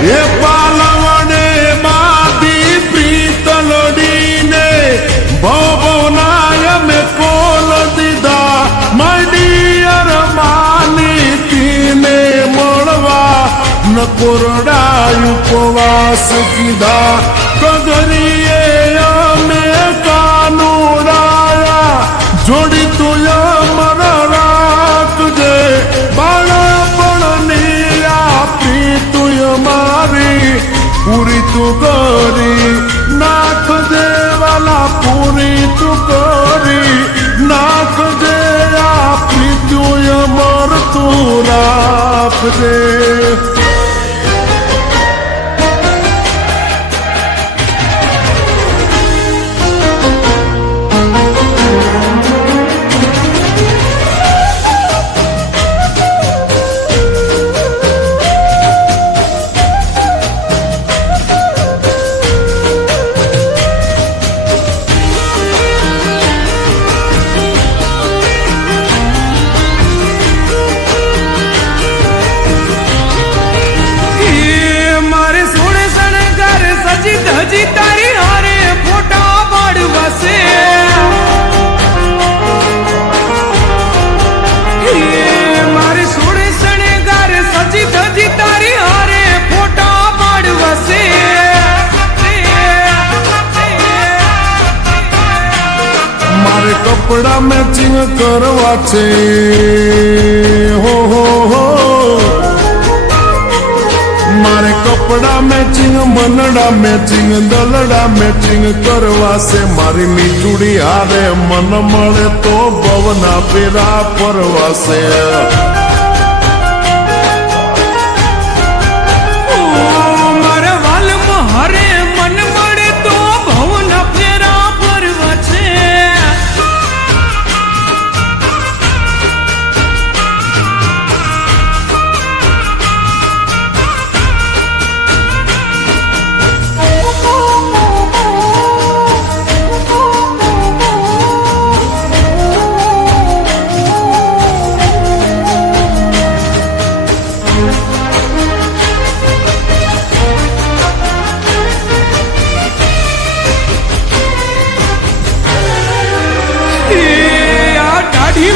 એ પાલવડે બાધી પ્રીતલડીને ભવનાય મેં કોલ દીધા મડિયર માની તીને મળવા નકોરડાય ઉપવાસ કીધા કગરીએ અમે કાનુડાયા જોડી તું અમર રાખજે બાળપણની આપી તું મારી પૂરી તું કરી નાખજે વાલા પૂરી તું કરી નાખજે આપી તું અમર તું રાખજે હજી તારી હારે ફોટા પાડવાશે મારે સોળે શણગાર સજી ધજી તારી હારે ફોટા પાડવાશે મારે કપડા મેચિંગ કરવા છે હો મારે કપડા મેચિંગ મનડા મેચિંગ દલડા મેચિંગ કરવા છે મારી મીઠુડી હારે મન મળે તો ભવના પેરા ફરવા છે મારા વાલમાં હરે મન મળે તો ભવના ફેરા ફરવા છે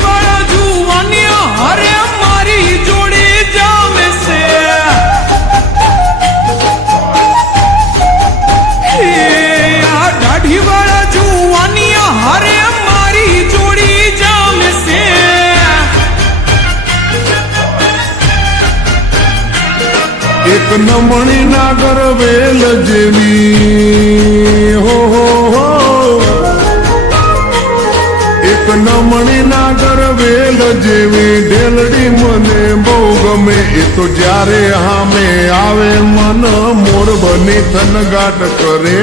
વાળા જુવાનિયા હરે મારી જોડે જામે છે આ દાઢી વાળા જુવાનિયા હરે મારી જોડી જામે છે એક નમણી નાગર વેલ જેવી હો એક નમણી નાગર વેલ જેવી ઢેલડી મને બહુ ગમે એ તો જ્યારે હામે આવે મન મોર બની થનગાટ કરે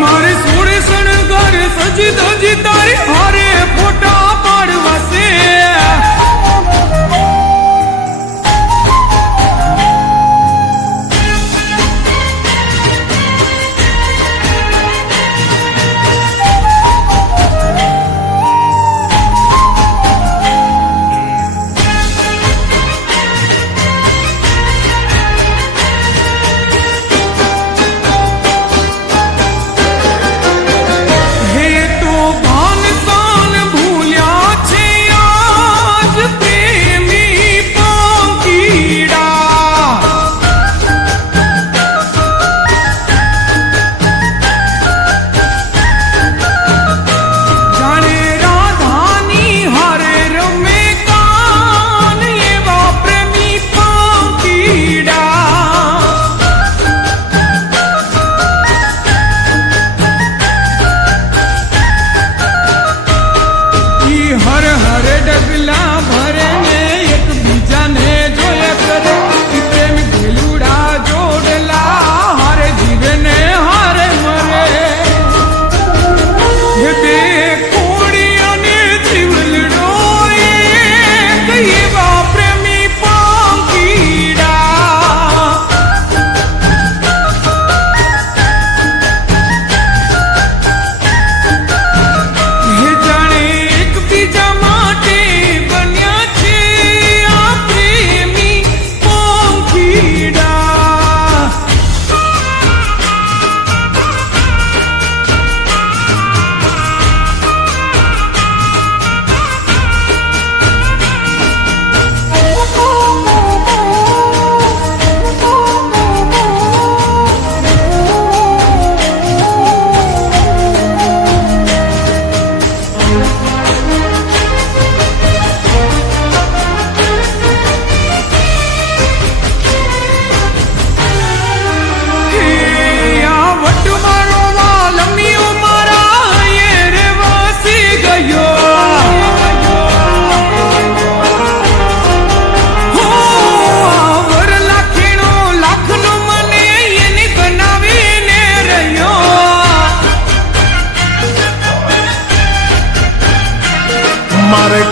મારે સોળે શણગાર સજી ધજી તારી હારે ફોટા પાડવાશે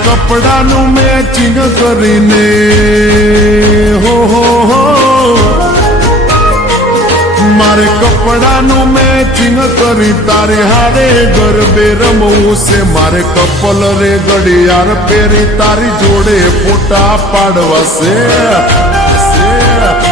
કપડાનું મેચિંગ કરીને હો મારે કપડાનું મેચિંગ કરી તારે હારે ગરબે રમવું છે મારે કપલ રે ઘડિયાળ પહેરી તારી જોડે ફોટા પાડવા છે